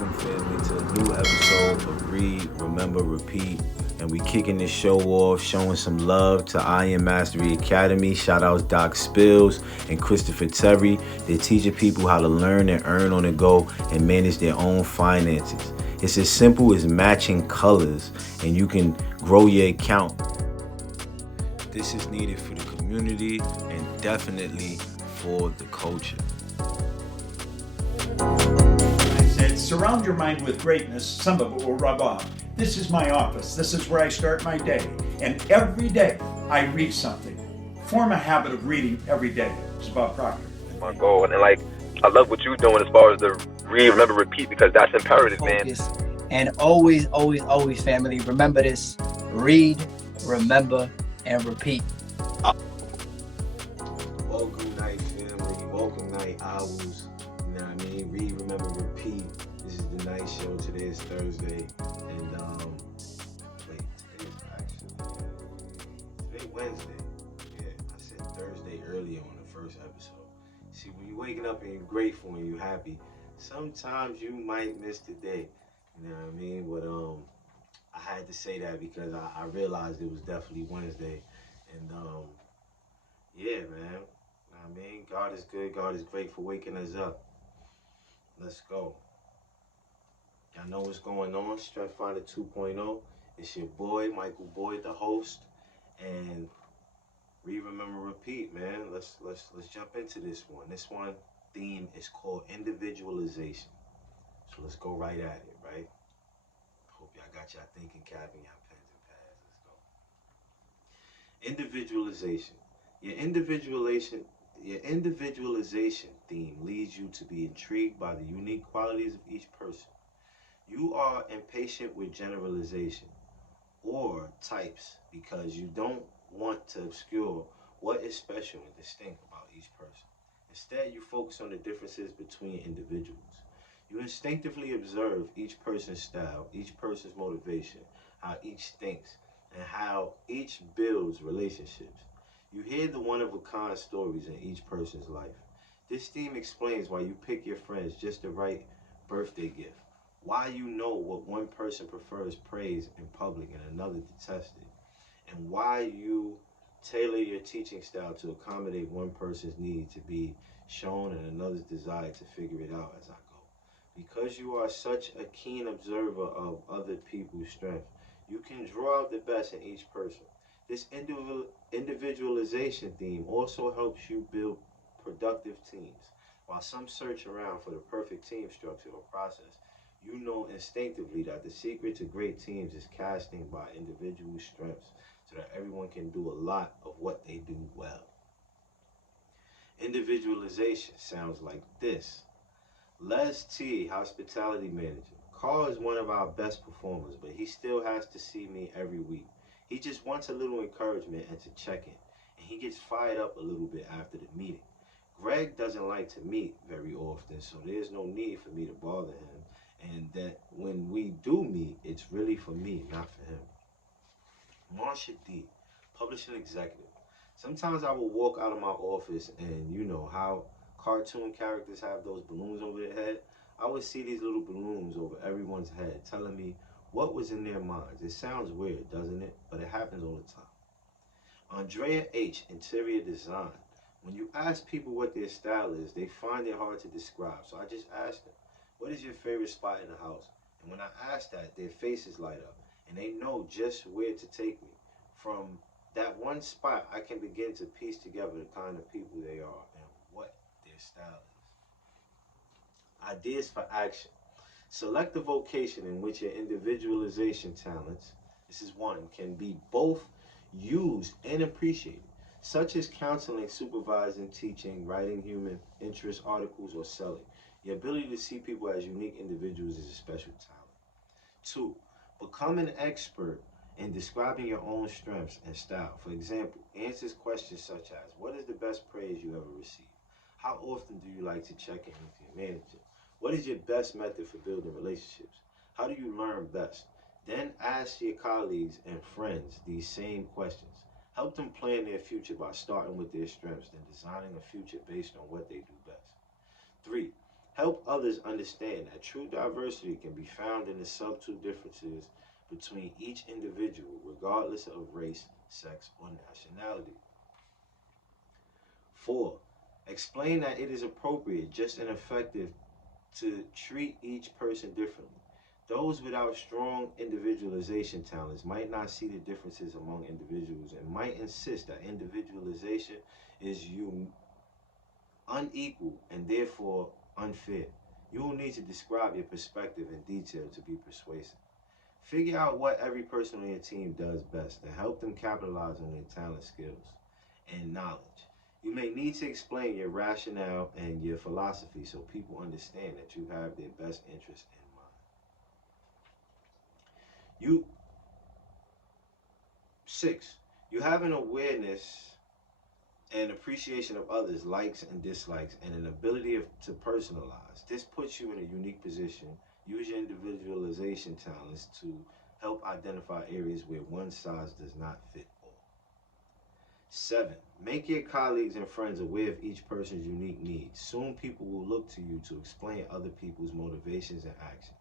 Welcome, family, to a new episode of Read, Remember, Repeat. And we kicking this show off, showing some love to Iron Mastery Academy. Shout outs Doc Spills and Christopher Terry. They're teaching people how to learn and earn on the go and manage their own finances. It's as simple as matching colors, and you can grow your account. This is needed for the community and definitely for the culture. I said, surround your mind with greatness, some of it will rub off. This is my office. This is where I start my day. And every day I read something. Form a habit of reading every day. It's about Proctor. My goal. And I love what you're doing as far as the read, remember, repeat, because that's imperative, Focus. man. And always, family, remember this. Read, remember, and repeat. Welcome night, family. Welcome night owls. You know what I mean? Read, remember, repeat. This is the night show. Today is Thursday. And wait, today Wednesday. Yeah, I said Thursday earlier on the first episode. See, when you're waking up and you're grateful and you're happy, sometimes you might miss the day. You know what I mean? But I had to say that because I realized it was definitely Wednesday. And yeah, man. I mean, God is good. God is great for waking us up. Let's go. Y'all know what's going on. Strength Finder 2.0. It's your boy, Michael Boyd, the host. And read, remember, repeat, man. Let's jump into this one. This one theme is called individualization. So let's go right at it, right? Hope y'all got y'all thinking cap and y'all pens and pads. Let's go. Individualization. Your individualization theme leads you to be intrigued by the unique qualities of each person. You are impatient with generalization or types because you don't want to obscure what is special and distinct about each person. Instead, you focus on the differences between individuals. You instinctively observe each person's style, each person's motivation, how each thinks, and how each builds relationships. You hear the one-of-a-kind stories in each person's life. This theme explains why you pick your friends just the right birthday gift, why you know what one person prefers praise in public and another detests it, and why you tailor your teaching style to accommodate one person's need to be shown and another's desire to figure it out as I go. Because you are such a keen observer of other people's strengths, you can draw out the best in each person. This individualization theme also helps you build productive teams. While some search around for the perfect team structure or process, you know instinctively that the secret to great teams is casting by individual strengths so that everyone can do a lot of what they do well. Individualization sounds like this. Les T, hospitality manager. Carl is one of our best performers, but he still has to see me every week. He just wants a little encouragement and to check in, and he gets fired up a little bit after the meeting. Greg doesn't like to meet very often, so there's no need for me to bother him, and that when we do meet, it's really for me, not for him. Marsha D, publishing executive. Sometimes I will walk out of my office and you know how cartoon characters have those balloons over their head? I would see these little balloons over everyone's head telling me what was in their minds. It sounds weird, doesn't it? But it happens all the time. Andrea H, interior design. When you ask people what their style is, they find it hard to describe. So I just ask them, what is your favorite spot in the house? And when I ask that, their faces light up and they know just where to take me. From that one spot, I can begin to piece together the kind of people they are and what their style is. Ideas for action. Select a vocation in which your individualization talents, this is one, can be both used and appreciated, such as counseling, supervising, teaching, writing human interest articles, or selling. Your ability to see people as unique individuals is a special talent. 2. Become an expert in describing your own strengths and style. For example, answers questions such as, what is the best praise you ever received? How often do you like to check in with your manager? What is your best method for building relationships? How do you learn best? Then ask your colleagues and friends these same questions. Help them plan their future by starting with their strengths, then designing a future based on what they do best. 3. Help others understand that true diversity can be found in the subtle differences between each individual, regardless of race, sex, or nationality. 4. Explain that it is appropriate, just and effective to treat each person differently. Those without strong individualization talents might not see the differences among individuals and might insist that individualization is unequal and therefore unfair. You will need to describe your perspective in detail to be persuasive. Figure out what every person on your team does best and help them capitalize on their talent, skills, and knowledge. You may need to explain your rationale and your philosophy so people understand that you have their best interest in mind. You 6. You have an awareness and appreciation of others' likes and dislikes and an ability to personalize. This puts you in a unique position. Use your individualization talents to help identify areas where one size does not fit all. 7. Make your colleagues and friends aware of each person's unique needs. Soon people will look to you to explain other people's motivations and actions.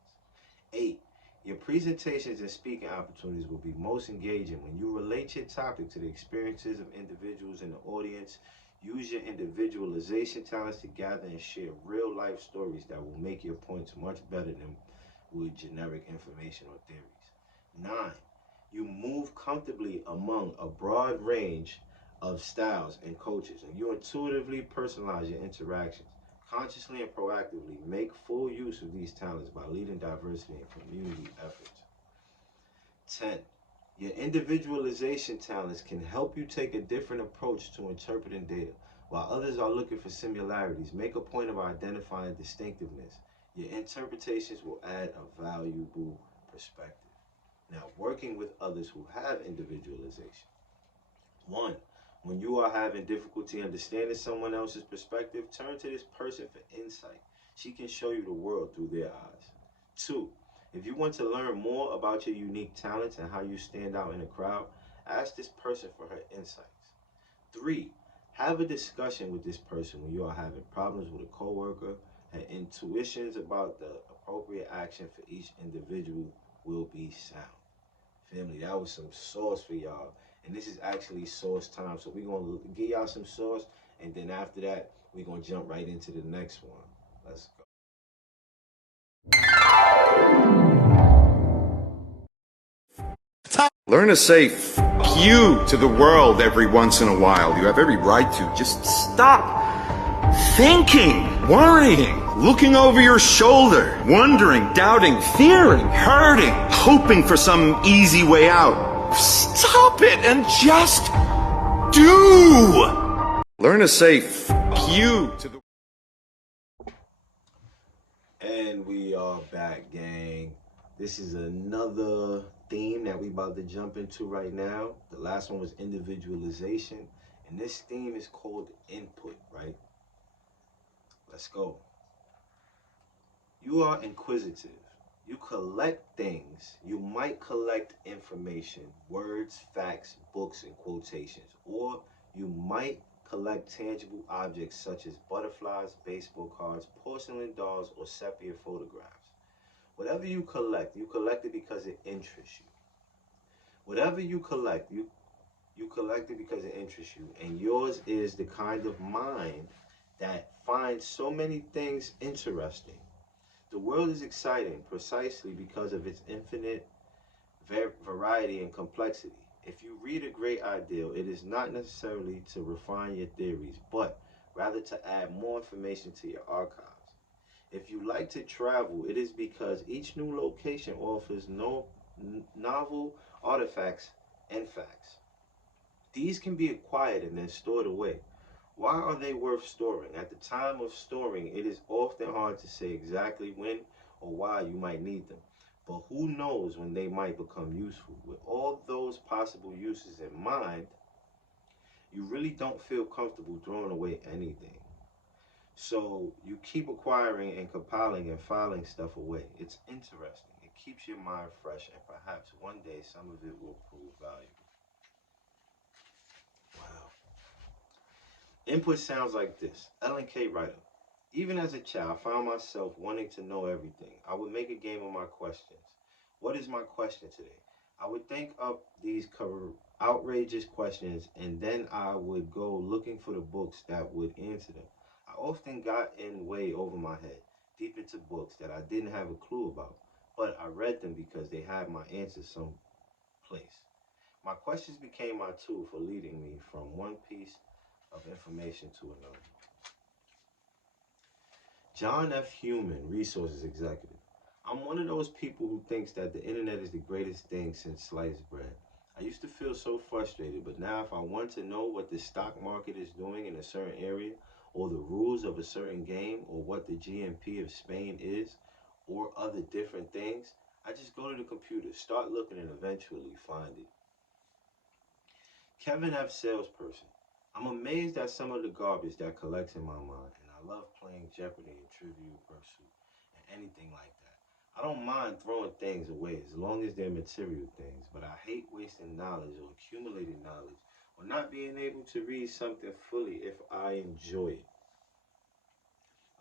8. Your presentations and speaking opportunities will be most engaging when you relate your topic to the experiences of individuals in the audience. Use your individualization talents to gather and share real life stories that will make your points much better than with generic information or theories. 9. You move comfortably among a broad range of styles and cultures, and you intuitively personalize your interactions. Consciously and proactively make full use of these talents by leading diversity and community efforts. 10. Your individualization talents can help you take a different approach to interpreting data. While others are looking for similarities, make a point of identifying distinctiveness. Your interpretations will add a valuable perspective. Now, working with others who have individualization. 1. When you are having difficulty understanding someone else's perspective, turn to this person for insight. She can show you the world through their eyes. 2. If you want to learn more about your unique talents and how you stand out in a crowd, ask this person for her insights. 3. Have a discussion with this person when you are having problems with a coworker. Her intuitions about the appropriate action for each individual will be sound. Family, that was some sauce for y'all. And this is actually sauce time. So we're going to give y'all some sauce. And then after that, we're going to jump right into the next one. Let's go. Learn to say "f you" to the world every once in a while. You have every right to. Just stop thinking, worrying, looking over your shoulder, wondering, doubting, fearing, hurting, hoping for some easy way out. Stop it and just do. Learn to say "f you" to the And we are back, gang. This is another theme that we about to jump into right now. The last one was individualization. And this theme is called input, right? Let's go. You are inquisitive. You collect things. You might collect information, words, facts, books, and quotations. Or you might collect tangible objects such as butterflies, baseball cards, porcelain dolls, or sepia photographs. Whatever you collect it because it interests you. Whatever you collect it because it interests you. And yours is the kind of mind that finds so many things interesting. The world is exciting precisely because of its infinite variety and complexity. If you read a great ideal, it is not necessarily to refine your theories, but rather to add more information to your archives. If you like to travel, it is because each new location offers novel artifacts and facts. These can be acquired and then stored away. Why are they worth storing? At the time of storing, it is often hard to say exactly when or why you might need them. But who knows when they might become useful? With all those possible uses in mind, you really don't feel comfortable throwing away anything. So you keep acquiring and compiling and filing stuff away. It's interesting. It keeps your mind fresh and perhaps one day some of it will prove valuable. Wow. Input sounds like this. Ellen K. Writer. Even as a child, I found myself wanting to know everything. I would make a game of my questions. What is my question today? I would think up these outrageous questions and then I would go looking for the books that would answer them. I often got in way over my head, deep into books that I didn't have a clue about, but I read them because they had my answers someplace. My questions became my tool for leading me from one piece of information to another. John F. Human, Resources Executive. I'm one of those people who thinks that the internet is the greatest thing since sliced bread. I used to feel so frustrated, but now if I want to know what the stock market is doing in a certain area, or the rules of a certain game, or what the GNP of Spain is, or other different things, I just go to the computer, start looking, and eventually find it. Kevin F. Salesperson. I'm amazed at some of the garbage that collects in my mind, and I love playing Jeopardy and Trivial Pursuit and anything like that. I don't mind throwing things away as long as they're material things, but I hate wasting knowledge or accumulated knowledge or not being able to read something fully if I enjoy it.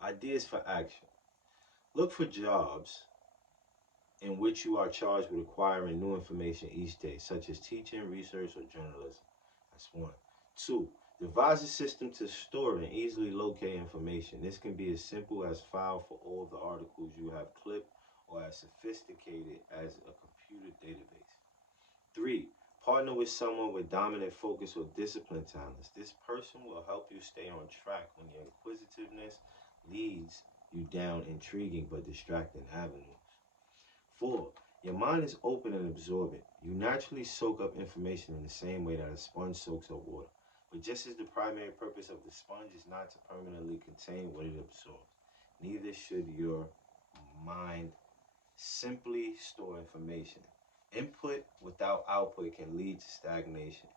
Ideas for action. Look for jobs in which you are charged with acquiring new information each day, such as teaching, research, or journalism. That's one. Two, devise a system to store and easily locate information. This can be as simple as file for all the articles you have clipped or as sophisticated as a computer database. Three, partner with someone with dominant focus or discipline talents. This person will help you stay on track when your inquisitiveness leads you down intriguing but distracting avenues. Four, your mind is open and absorbent. You naturally soak up information in the same way that a sponge soaks up water. But just as the primary purpose of the sponge is not to permanently contain what it absorbs, neither should your mind simply store information. Input without output can lead to stagnation.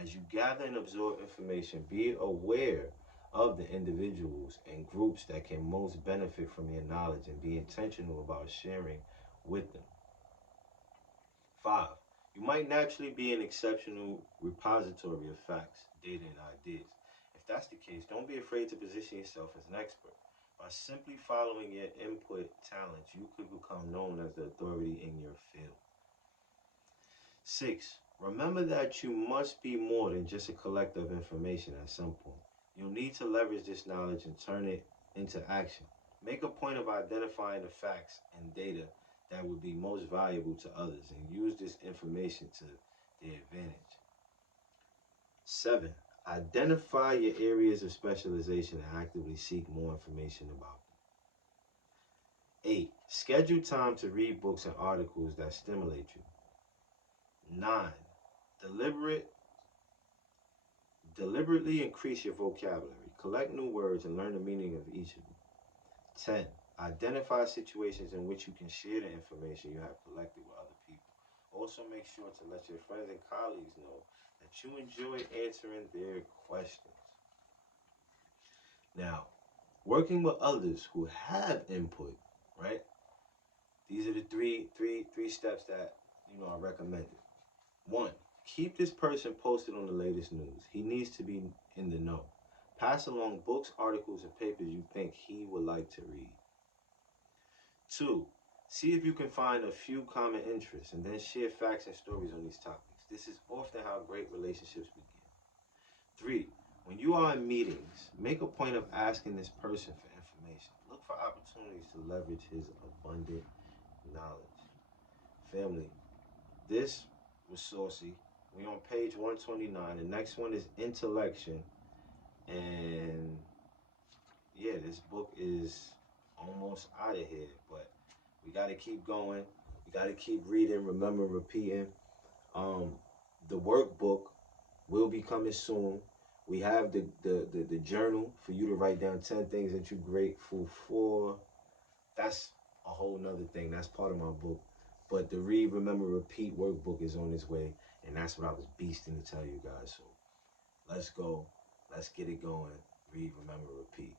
As you gather and absorb information, be aware of the individuals and groups that can most benefit from your knowledge and be intentional about sharing with them. Five, you might naturally be an exceptional repository of facts, data, and ideas. If that's the case, don't be afraid to position yourself as an expert. By simply following your input talents, you could become known as the authority in your field. Six, remember that you must be more than just a collector of information at some point. You'll need to leverage this knowledge and turn it into action. Make a point of identifying the facts and data that would be most valuable to others and use this information to their advantage. Seven, identify your areas of specialization and actively seek more information about them. Eight, schedule time to read books and articles that stimulate you. Nine, deliberate deliberately increase your vocabulary. Collect new words and learn the meaning of each of them. 10. Identify situations in which you can share the information you have collected with other people. Also make sure to let your friends and colleagues know that you enjoy answering their questions. Now, working with others who have input, right? These are the three steps that I recommended. One, keep this person posted on the latest news. He needs to be in the know. Pass along books, articles, and papers you think he would like to read. Two, see if you can find a few common interests and then share facts and stories on these topics. This is often how great relationships begin. Three, when you are in meetings, make a point of asking this person for information. Look for opportunities to leverage his abundant knowledge. Family, this was Saucy. We on page 129. The next one is Intellection. And yeah, this book is almost out of here, but we got to keep going. We got to keep reading, remember, repeating. Um, the workbook will be coming soon. We have the journal for you to write down 10 things that you're grateful for. That's a whole nother thing. That's part of my book. But the read, remember, repeat workbook is on its way. And that's what I was beasting to tell you guys. So let's go. Let's get it going. Read, remember, repeat.